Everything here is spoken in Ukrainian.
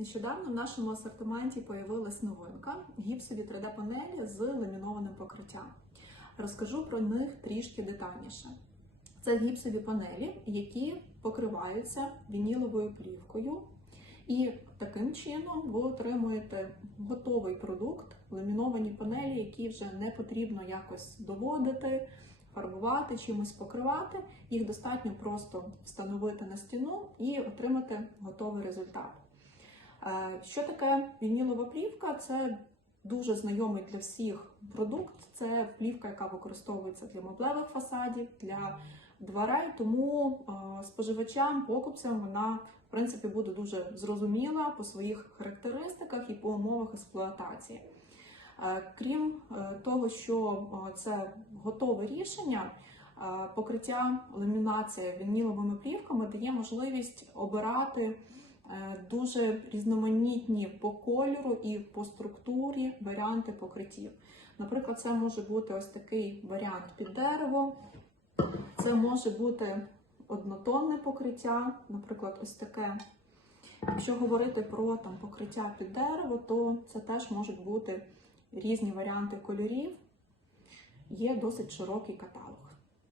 Нещодавно в нашому асортименті появилась новинка гіпсові 3D-панелі з ламінованим покриттям. Розкажу про них трішки детальніше. Це гіпсові панелі, які покриваються вініловою плівкою, і таким чином ви отримуєте готовий продукт, ламіновані панелі, які вже не потрібно якось доводити, фарбувати, чимось покривати. Їх достатньо просто встановити на стіну і отримати готовий результат. Що таке вінілова плівка? Це дуже знайомий для всіх продукт. Це плівка, яка використовується для меблевих фасадів, для дверей. Тому е, споживачам, покупцям вона в принципі буде дуже зрозуміла по своїх характеристиках і по умовах експлуатації. Е, Крім е, того, що це готове рішення, покриття ламінація вініловими плівками дає можливість обирати дуже різноманітні по кольору і по структурі варіанти покриттів. Наприклад, це може бути ось такий варіант під дерево, це може бути однотонне покриття, наприклад, ось таке. Якщо говорити про там, покриття під дерево, то це теж можуть бути різні варіанти кольорів. Є досить широкий каталог.